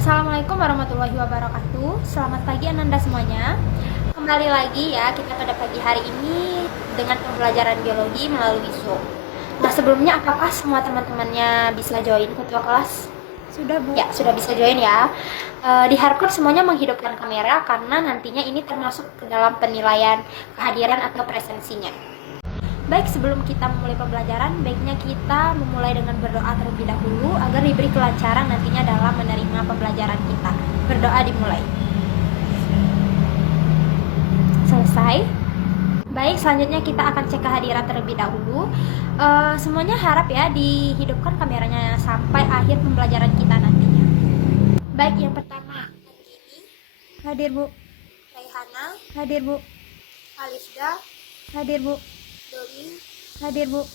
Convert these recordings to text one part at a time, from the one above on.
Assalamualaikum warahmatullahi wabarakatuh. Selamat pagi Ananda semuanya. Kembali lagi ya kita pada pagi hari ini dengan pembelajaran biologi melalui Zoom. Nah, sebelumnya apakah semua teman-temannya bisa join ketua kelas? Sudah, Bu. Ya, sudah bisa join ya. Diharapkan semuanya menghidupkan kamera karena nantinya ini termasuk ke dalam penilaian kehadiran atau presensinya. Baik, sebelum kita memulai pembelajaran, baiknya kita memulai dengan berdoa terlebih dahulu agar diberi kelancaran nantinya dalam menerima pembelajaran kita. Berdoa dimulai. Selesai. Baik, selanjutnya kita akan cek kehadiran terlebih dahulu. Semuanya harap ya dihidupkan kameranya sampai akhir pembelajaran kita nantinya. Baik, yang pertama, Hadir, Bu. Raihana, Hadir, Bu. Alifda, Hadir, Bu. Doli, Hadir, Bu.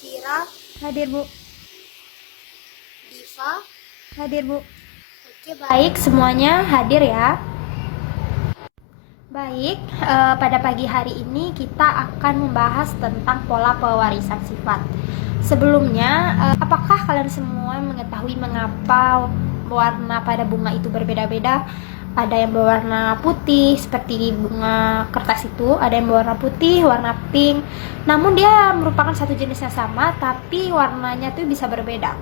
Vira, Hadir, Bu. Diva. Hadir, Bu. Oke, baik, semuanya hadir ya. Baik, pada pagi hari ini kita akan membahas tentang pola pewarisan sifat. Sebelumnya, apakah kalian semua mengetahui mengapa warna pada bunga itu berbeda-beda? Ada yang berwarna putih seperti bunga kertas itu, ada yang berwarna putih, warna pink. Namun dia merupakan satu jenis yang sama, tapi warnanya tuh bisa berbeda.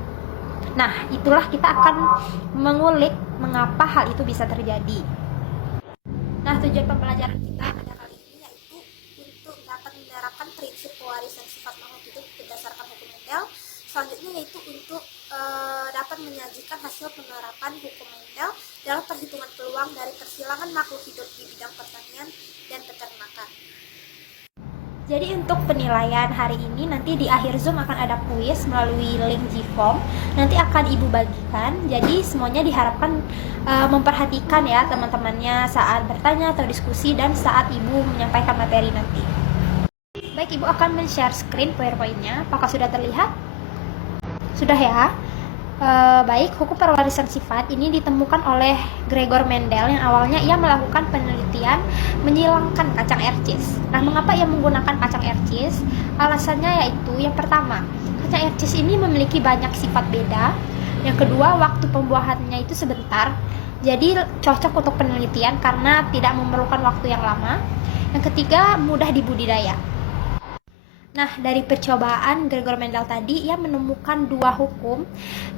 Nah, itulah kita akan mengulik mengapa hal itu bisa terjadi. Nah, tujuan pembelajaran kita pada kali ini yaitu untuk dapat menerapkan prinsip pewarisan sifat makhluk hidup berdasarkan hukum Mendel. Selanjutnya yaitu untuk dapat menyajikan hasil penerapan hukum Mendel dalam perhitungan peluang dari persilangan makhluk hidup di bidang pertanian dan peternakan. Jadi untuk penilaian hari ini nanti di akhir Zoom akan ada kuis melalui link Gform. Nanti akan Ibu bagikan. Jadi semuanya diharapkan memperhatikan ya teman-temannya saat bertanya atau diskusi dan saat Ibu menyampaikan materi nanti. Baik, Ibu akan men-share screen PowerPoint-nya. Apakah sudah terlihat? Sudah ya? Baik, hukum pewarisan sifat ini ditemukan oleh Gregor Mendel yang awalnya ia melakukan penelitian menyilangkan kacang air cheese. Nah, mengapa ia menggunakan kacang air cheese? Alasannya yaitu yang pertama, kacang air cheese ini memiliki banyak sifat beda. Yang kedua, waktu pembuahannya itu sebentar, jadi cocok untuk penelitian karena tidak memerlukan waktu yang lama. Yang ketiga, mudah dibudidaya. Nah, dari percobaan Gregor Mendel tadi, ia menemukan dua hukum,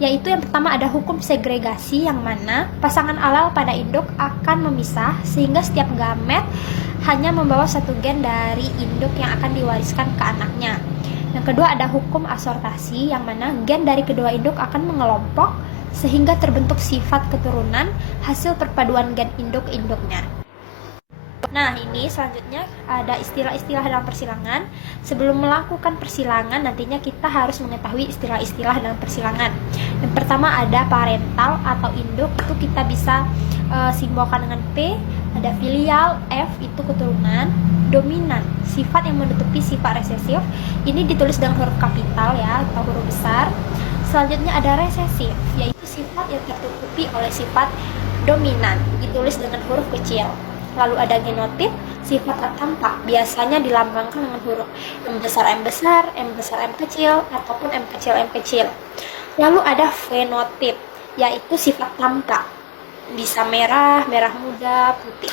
yaitu yang pertama ada hukum segregasi yang mana pasangan alel pada induk akan memisah sehingga setiap gamet hanya membawa satu gen dari induk yang akan diwariskan ke anaknya. Yang kedua ada hukum asortasi yang mana gen dari kedua induk akan mengelompok sehingga terbentuk sifat keturunan hasil perpaduan gen induk-induknya. Nah, ini selanjutnya ada istilah-istilah dalam persilangan. Sebelum melakukan persilangan, nantinya kita harus mengetahui istilah-istilah dalam persilangan. Yang pertama ada parental atau induk, itu kita bisa simbolkan dengan P. Ada filial, F itu keturunan. Dominan, sifat yang menutupi sifat resesif. Ini ditulis dengan huruf kapital ya, atau huruf besar. Selanjutnya ada resesif, yaitu sifat yang tertutupi oleh sifat dominan, ditulis dengan huruf kecil. Lalu ada genotip, sifat tak tampak, biasanya dilambangkan dengan huruf M besar, M besar, M besar, M kecil, ataupun M kecil, M kecil. Lalu ada fenotip, yaitu sifat tampak, bisa merah, merah muda, putih.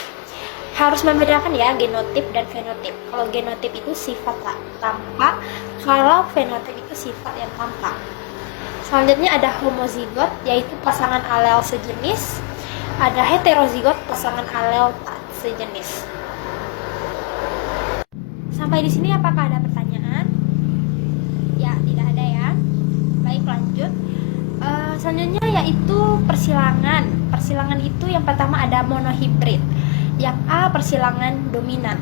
Harus membedakan ya genotip dan fenotip. Kalau genotip itu sifat tak tampak, kalau fenotip itu sifat yang tampak. Selanjutnya ada homozigot, yaitu pasangan alel sejenis. Ada heterozigot, pasangan alel tak sejenis. Sampai di sini apakah ada pertanyaan? Ya, tidak ada ya. Baik, lanjut. Selanjutnya yaitu persilangan. Persilangan itu yang pertama ada monohibrid. Yang A persilangan dominan.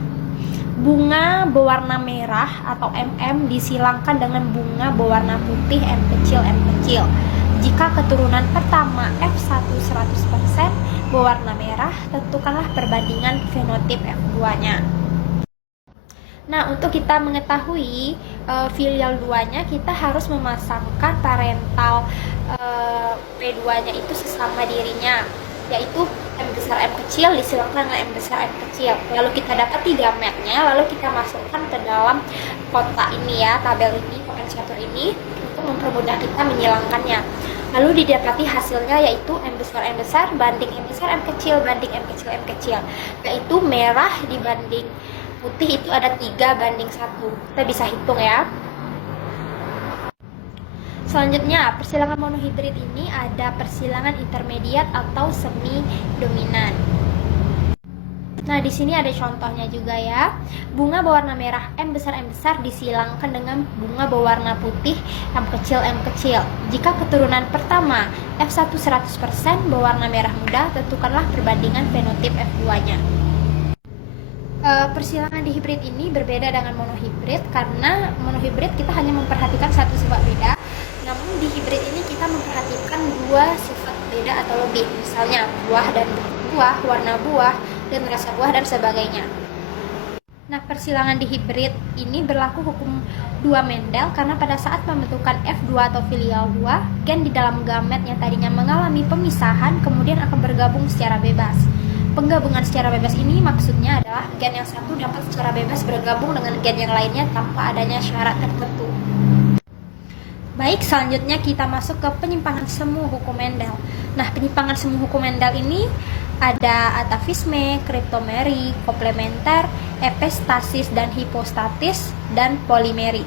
Bunga berwarna merah atau MM disilangkan dengan bunga berwarna putih M kecil M kecil. Jika keturunan pertama F1 100% berwarna merah, tentukanlah perbandingan fenotip F2-nya. Nah, untuk kita mengetahui filial 2-nya, kita harus memasangkan parental P2-nya itu sesama dirinya, yaitu M besar M kecil disilangkan dengan M besar M kecil. Lalu kita dapat 3 gametnya, lalu kita masukkan ke dalam kotak ini ya, tabel ini, potensiator ini, untuk mempermudah kita menyilangkannya. Lalu didapati hasilnya yaitu M besar banding M besar M kecil banding M kecil M kecil, yaitu merah dibanding putih itu ada 3:1. Kita bisa hitung ya. Selanjutnya, persilangan monohibrid ini ada persilangan intermediat atau semi dominan. Nah, di sini ada contohnya juga ya. Bunga berwarna merah M besar disilangkan dengan bunga berwarna putih M kecil. Jika keturunan pertama F1 100% berwarna merah muda, tentukanlah perbandingan fenotip F2-nya. Persilangan di hibrid ini berbeda dengan monohibrid karena monohibrid kita hanya memperhatikan satu sifat beda, namun di hibrid ini kita memperhatikan dua sifat beda atau lebih, misalnya buah dan buah, warna buah, dan rasa buah dan sebagainya. Nah, persilangan di hibrid ini berlaku hukum 2 Mendel karena pada saat pembentukan F2 atau filial 2, gen di dalam gamet yang tadinya mengalami pemisahan kemudian akan bergabung secara bebas. Penggabungan secara bebas ini maksudnya adalah gen yang satu dapat secara bebas bergabung dengan gen yang lainnya tanpa adanya syarat tertentu. Baik, selanjutnya kita masuk ke penyimpangan semu hukum Mendel. Nah, penyimpangan semu hukum Mendel ini ada atavisme, kriptomeri, komplementer, epistasis dan hipostatis, dan polimeri.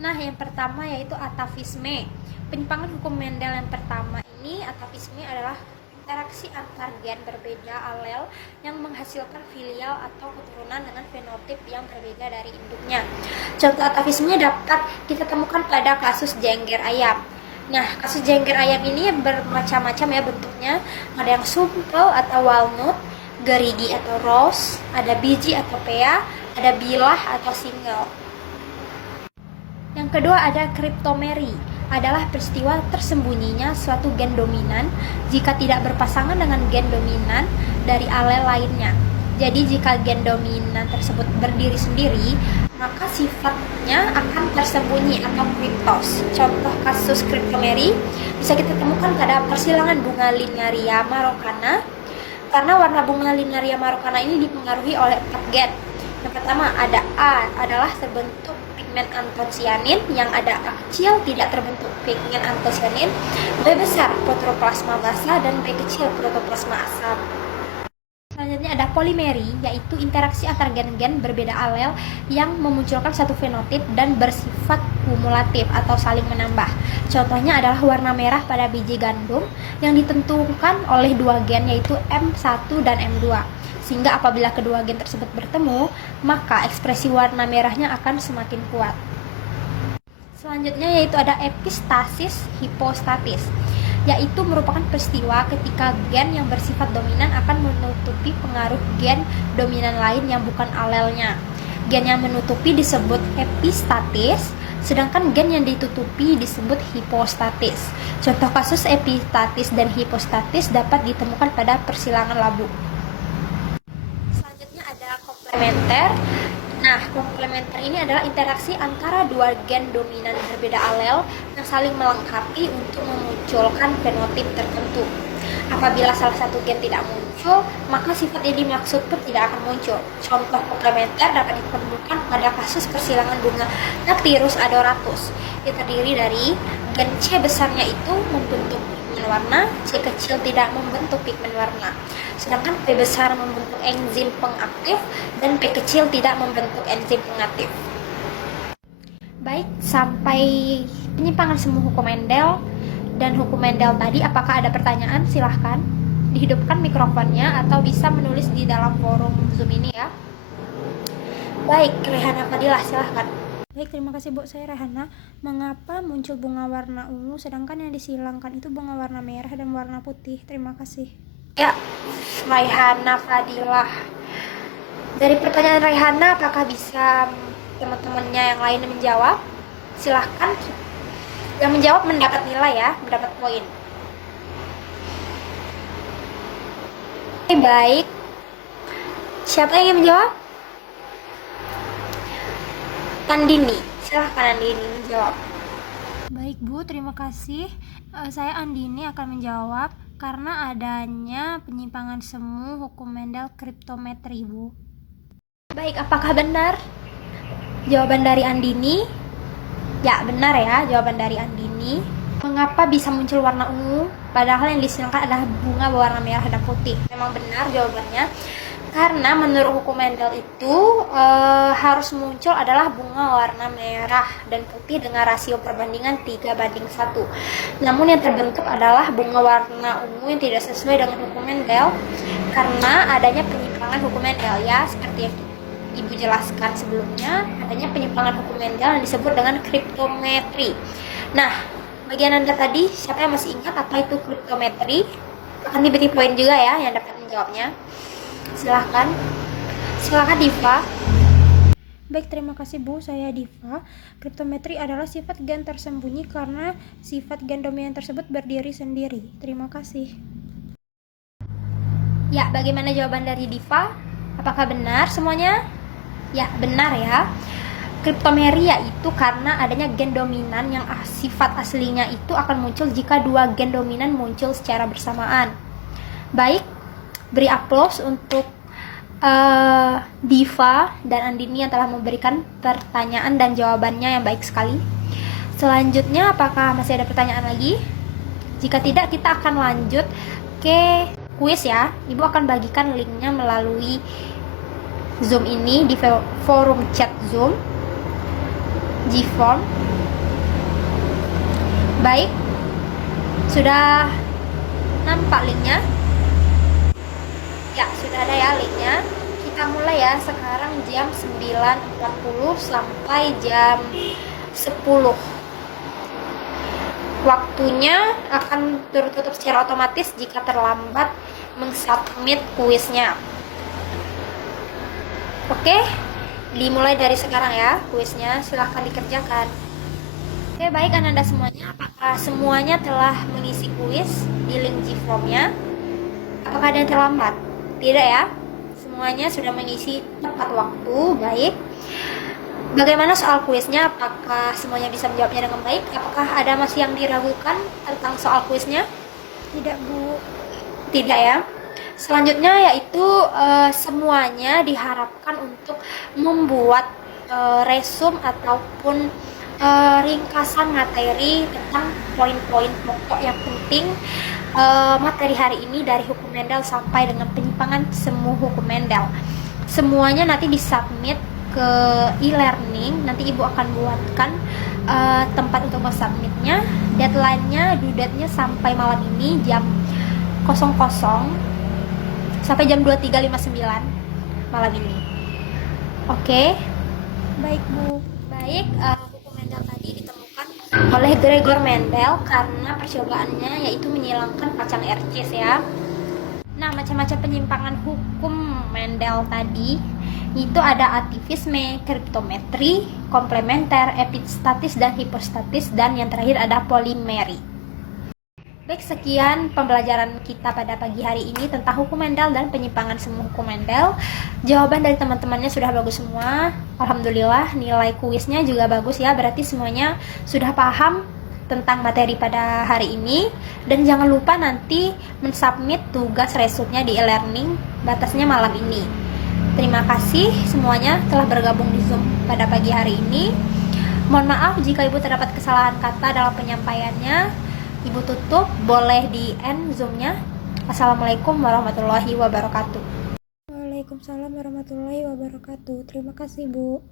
Nah, yang pertama yaitu atavisme. Penyimpangan hukum Mendel yang pertama ini, atavisme adalah interaksi antar gen berbeda alel yang menghasilkan filial atau keturunan dengan fenotip yang berbeda dari induknya. Contoh atavisme dapat kita temukan pada kasus jengger ayam. Nah, kasus jengger ayam ini bermacam-macam ya bentuknya. Ada yang sumpel atau walnut, gerigi atau rose, ada biji atau pea, ada bilah atau single. Yang kedua ada kriptomeri, adalah peristiwa tersembunyinya suatu gen dominan jika tidak berpasangan dengan gen dominan dari alel lainnya. Jadi jika gen dominan tersebut berdiri sendiri, maka sifatnya akan tersembunyi atau kriptos. Contoh kasus kriptomeri bisa kita temukan pada persilangan bunga Linaria marokana, karena warna bunga Linaria marokana ini dipengaruhi oleh 4 gen. Yang pertama ada A adalah terbentuk pigmen antosianin, yang ada A kecil tidak terbentuk pigmen antosianin, B besar protoplasma basa, dan B kecil protoplasma asam. Selanjutnya ada polimeri, yaitu interaksi antar gen-gen berbeda alel yang memunculkan satu fenotip dan bersifat kumulatif atau saling menambah. Contohnya adalah warna merah pada biji gandum yang ditentukan oleh dua gen yaitu M1 dan M2. Sehingga apabila kedua gen tersebut bertemu, maka ekspresi warna merahnya akan semakin kuat. Selanjutnya yaitu ada epistasis hipostatis, yaitu merupakan peristiwa ketika gen yang bersifat dominan akan menutupi pengaruh gen dominan lain yang bukan alelnya. Gen yang menutupi disebut epistatis, sedangkan gen yang ditutupi disebut hipostatis. Contoh kasus epistatis dan hipostatis dapat ditemukan pada persilangan labu. Selanjutnya ada komplementer. Nah, komplementer ini adalah interaksi antara dua gen dominan berbeda alel yang saling melengkapi untuk memunculkan fenotip tertentu. Apabila salah satu gen tidak muncul, maka sifat yang dimaksud pun tidak akan muncul. Contoh komplementer dapat ditemukan pada kasus persilangan bunga Cactirus adoratus, yang terdiri dari gen C besarnya itu membentuk pigmen warna, C kecil tidak membentuk pigmen warna. Sedangkan P besar membentuk enzim pengaktif dan P kecil tidak membentuk enzim pengaktif. Baik, sampai penyimpangan semu hukum Mendel dan hukum Mendel tadi, apakah ada pertanyaan? Silahkan dihidupkan mikrofonnya atau bisa menulis di dalam forum Zoom ini ya. Baik, Rehana Fadilah, silahkan. Baik, terima kasih Bu. Saya Rehana. Mengapa muncul bunga warna ungu sedangkan yang disilangkan itu bunga warna merah dan warna putih? Terima kasih. Ya, Rehana Fadilah. Dari pertanyaan Rehana, apakah bisa teman-temannya yang lain menjawab? Silahkan. Yang menjawab mendapat nilai ya, mendapat poin. Oke, baik. Siapa yang ingin menjawab? Andini, silahkan Andini menjawab. Baik Bu, terima kasih. Saya Andini akan menjawab karena adanya penyimpangan semu hukum Mendel kriptometri Bu. Baik, apakah benar jawaban dari Andini? Ya, benar ya jawaban dari Andini. Mengapa kenapa bisa muncul warna ungu padahal yang disilang adalah bunga berwarna merah dan putih? Memang benar jawabannya, karena menurut hukum Mendel itu harus muncul adalah bunga warna merah dan putih dengan rasio perbandingan 3:1. Namun yang terbentuk adalah bunga warna ungu yang tidak sesuai dengan hukum Mendel karena adanya penyimpangan hukum Mendel, ya, seperti yang Ibu jelaskan sebelumnya, adanya penyimpangan hukum Mendel yang disebut dengan kriptometri. Nah, bagian Anda tadi, siapa yang masih ingat apa itu kriptometri? Akan diberi poin juga ya yang dapat menjawabnya. Silahkan Diva. Baik, terima kasih Bu, saya Diva. Kriptometri adalah sifat gen tersembunyi karena sifat gen dominan tersebut berdiri sendiri. Terima kasih. Ya, bagaimana jawaban dari Diva? Apakah benar semuanya? Ya, benar ya. Kriptometri yaitu karena adanya gen dominan yang sifat aslinya itu akan muncul jika dua gen dominan muncul secara bersamaan. Baik, beri aplaus untuk Diva dan Andini yang telah memberikan pertanyaan dan jawabannya yang baik sekali. Selanjutnya, apakah masih ada pertanyaan lagi? Jika tidak, kita akan lanjut ke kuis ya. Ibu akan bagikan linknya melalui Zoom ini di forum chat Zoom G-Form. Baik, sudah nampak linknya? Ya, sudah ada ya linknya. Kita mulai ya, sekarang jam 9.40 sampai jam 10. Waktunya akan tertutup secara otomatis jika terlambat mengsubmit kuisnya. Oke, dimulai dari sekarang ya kuisnya, silahkan dikerjakan. Oke, baik Anda semuanya, apakah semuanya telah mengisi kuis di link G-Form-nya? Apakah ada yang terlambat? Tidak ya, semuanya sudah mengisi tepat waktu. Baik, bagaimana soal kuisnya? Apakah semuanya bisa menjawabnya dengan baik? Apakah ada masih yang diragukan tentang soal kuisnya? Tidak Bu. Tidak ya. Selanjutnya yaitu semuanya diharapkan untuk membuat resume ataupun ringkasan materi tentang poin-poin pokok yang penting materi hari ini dari hukum Mendel sampai dengan penyimpangan semu hukum Mendel. Semuanya nanti disubmit ke e-learning. Nanti Ibu akan buatkan tempat untuk submitnya. Deadline-nya, due date-nya sampai malam ini jam 00 sampai jam 23.59 malam ini. Oke. Baik Bu. Baik, hukum Mendel tadi ditemukan oleh Gregor Mendel karena percobaannya yaitu menyilangkan kacang RCs ya. Nah, macam-macam penyimpangan hukum Mendel tadi itu ada ativisme, kriptometri, komplementer, epistatis dan hipostatis, dan yang terakhir ada polimeri. Baik, sekian pembelajaran kita pada pagi hari ini tentang hukum Mendel dan penyimpangan semu hukum Mendel. Jawaban dari teman-temannya sudah bagus semua. Alhamdulillah, nilai kuisnya juga bagus ya. Berarti semuanya sudah paham tentang materi pada hari ini. Dan jangan lupa nanti mensubmit tugas resumenya di e-learning, batasnya malam ini. Terima kasih semuanya telah bergabung di Zoom pada pagi hari ini. Mohon maaf jika Ibu terdapat kesalahan kata dalam penyampaiannya. Ibu tutup, boleh di end Zoom-nya. Assalamualaikum warahmatullahi wabarakatuh. Waalaikumsalam warahmatullahi wabarakatuh. Terima kasih Bu.